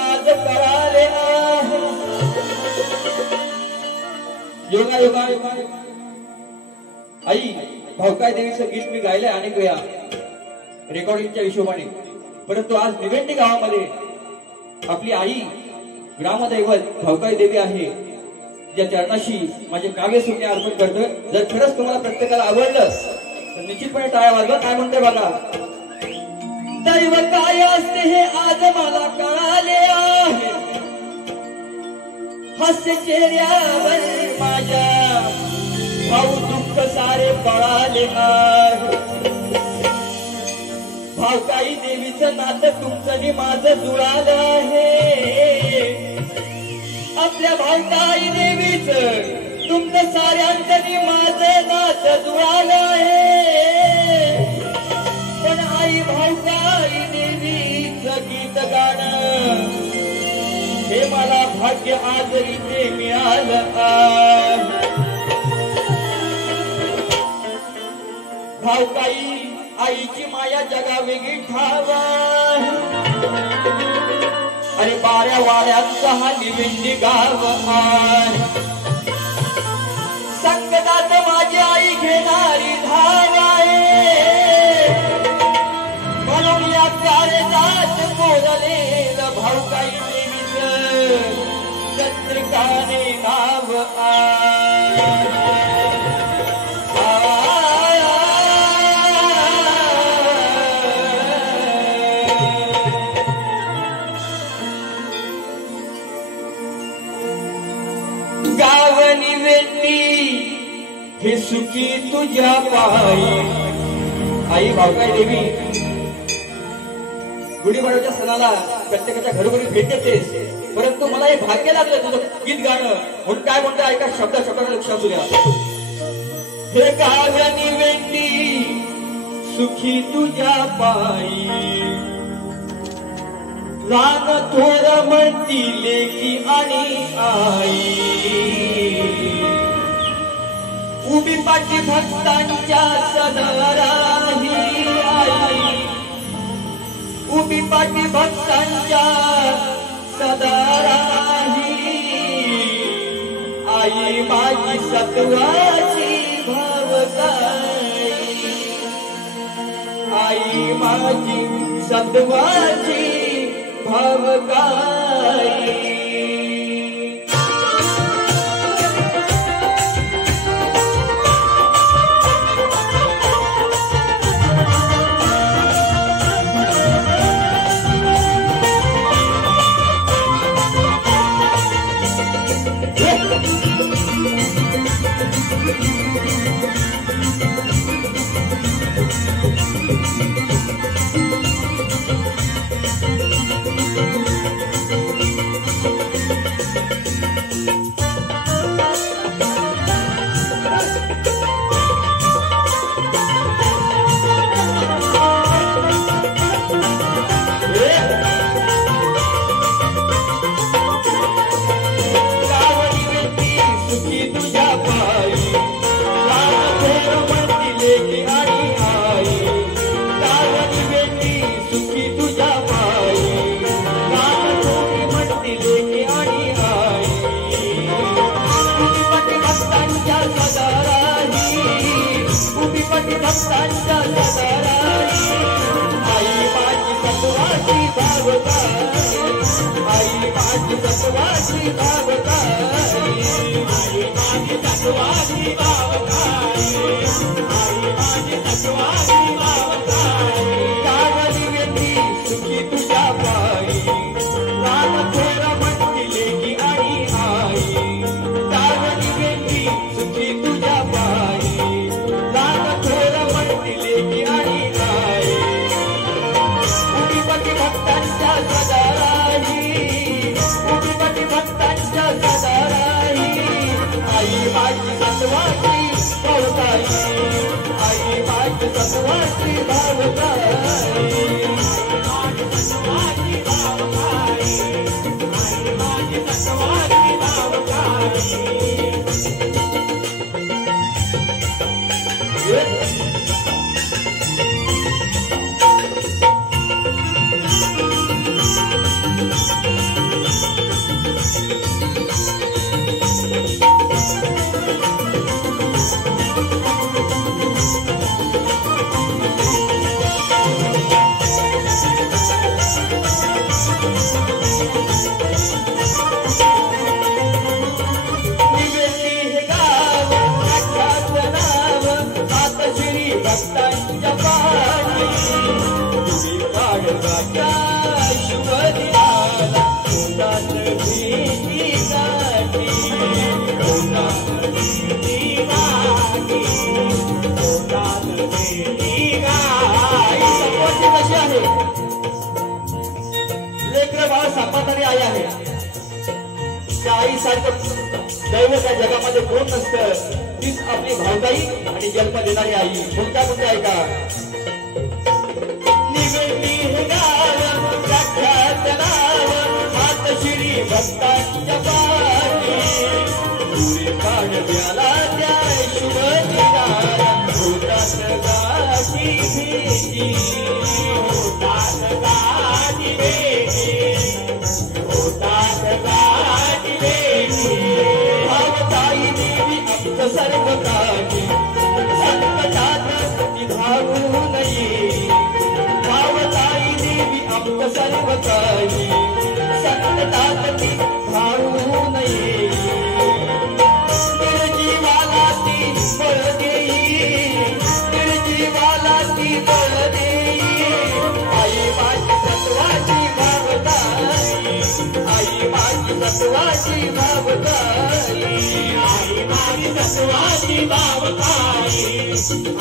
आज कळाले आहे। योगा योगा आई भावकाई देवीचं गीत मी गायलंय अनेक वेळा रेकॉर्डिंगच्या हिशोबाने, परंतु आज निवेंडी गावामध्ये आपली आई ग्रामदैवत भावकाई देवी आहे, ज्या चरणाशी माझे काव्य सुमने अर्पण करतोय। जर खरंच तुम्हाला प्रत्येकाला आवडलं तर निश्चितपणे टाळ्या वाजवा। काय म्हणते बघा, दैव काय असते हे आज मला कळाले आहे, हास्य चेहऱ्यावर माझ्या भाऊ दुःख सारे पळाले आहे। भावकाई देवीचं नातं तुमचं आणि माझं जुळालं आहे। आपल्या भावकाई देवीचं तुमचं साऱ्यांचं आणि माझं नातं जुळालं आहे। पण आई भावकाई देवीचं गीत गाणं हे मला भाग्य आज इथे मिळालं आहे। भावकाई आईची माया जगा वेगळी ठावा, अरे बाऱ्या वाड्यांचा हा निवेंदी गाव आहे। संकटात माझी आई घेणारी धाव आहे, म्हणून या काळजात कोरलेलं भावकाई देवीचं चंद्रिकाने नाव आहे। गाव निवेंदी हे सुखी तुझ्या पायी। आई भावकाई देवी गुढीपाडव्याच्या सणाला प्रत्येकाच्या घरोघरी भेट देतेस, परंतु मला हे भाग्य लागलं तुझं गीत गाणं, म्हणून काय म्हणतं ऐका, शब्दाला लक्ष असू द्या। हे गाव निवेंदी सुखी तुझ्या पायी, रान थोर म्हणती लेकी आणि आई, उभी पाठी भक्तांच्या सदाराही आई, उभी पाठी भक्तांच्या सदाराही आई माझी सत्वाची भावकाई, आई माझी सत्वाची भावकाई। भक्तांच्या पाठी तुम्ही पाडवाच्या शुभ दिनाला होतात भेटी गाठी होतात भेटी गाठी होतात भेटी गाठी संपत्ती कशी आहे लेकर बाळ सांभाळणारी आई आहे त्या आईसारखं दैव त्या जगामध्ये कोण नसतं तीच आपली भावताई आणि जन्म देणारी आई कोणत्या कोणत्या ऐका निवेदी हे गाव व्याख्यात नाव मातश्री भक्तांच्या पाठी पुढे पाडव्याला त्या शुभ दिनाला होतात गाठी भेटी होतात गाठी भेटी होतात गाठी भेटी भावताई देवी आमचं सर्व काही संकटात निभावू नये भावताई देवी आमचं सर्व काही संकटात निभावू नये निर्जीवाला ती बळ देई निर्जीवाला ती बळ देई आई माझी सत्वाची भावताई आई माझी सत्वाची भावताई आई माझी सत्वाची भावताई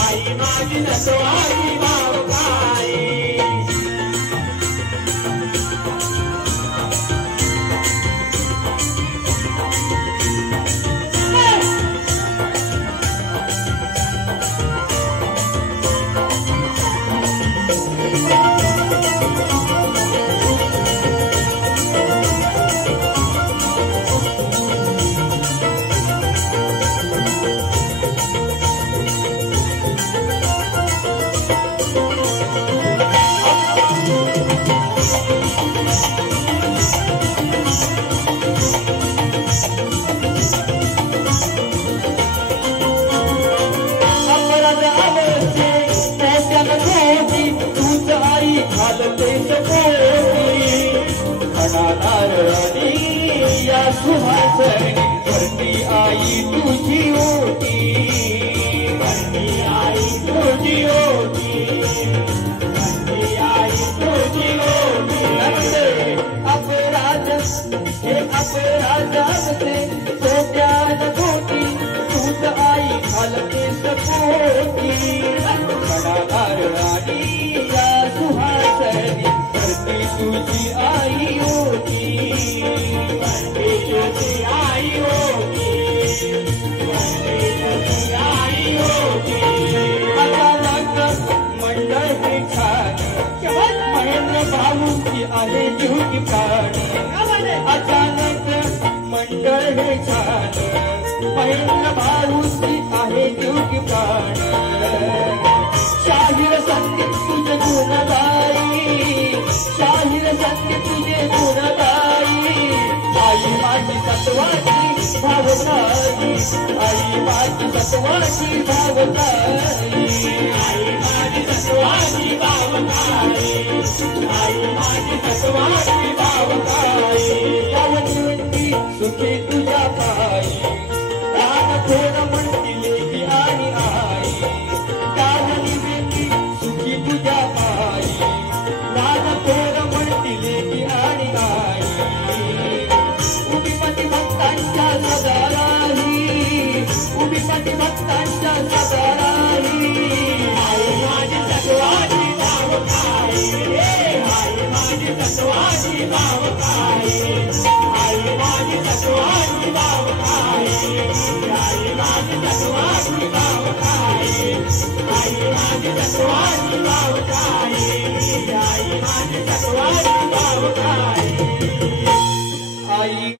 आई माझी सत्वाची भावताई या सुहासणी भरती आई तुझी होती भरती आई तुझी होती भरती आई तुझी होती अपराध हे अपराधाचे सोप्यान गोटी तूच आई घालते सपोटी खणादार आणि या सुहासणी भरती तुझी आई होती आई होती आई होती अचानक मंडळ हे छान महेंद्र भाऊची आहे जीव की प्राण अचानक मंडळ हे छान महेंद्र भाऊची आहे जीव की प्राण शाहीर संगीत तुझे गुणगाई शाहीर संगीत तुझे गुणगाई आई माझी सत्वाची भावताई आई माझी सत्वाची भावताई आई माझी सत्वाची भावताई आई माझी सत्वाची भावताई पावनी सुखी तुझ्या पायी राम थोड म्हणतील की आणि आई कावनी वेती सुखी तुझ्या पायी राम थोड म्हणतील की आणि आई उभीपती भक्तांच्या सदाराही उभीपती भक्तांच्या सदाराही आई माझी सत्वाची भावताई आई माझी सत्वाची भावताई आई माझी सत्वाची भावताई आई माझी सत्वाची भावताई आई माझी सत्वाची भावताई आई माझी सत्वाची भावताई आई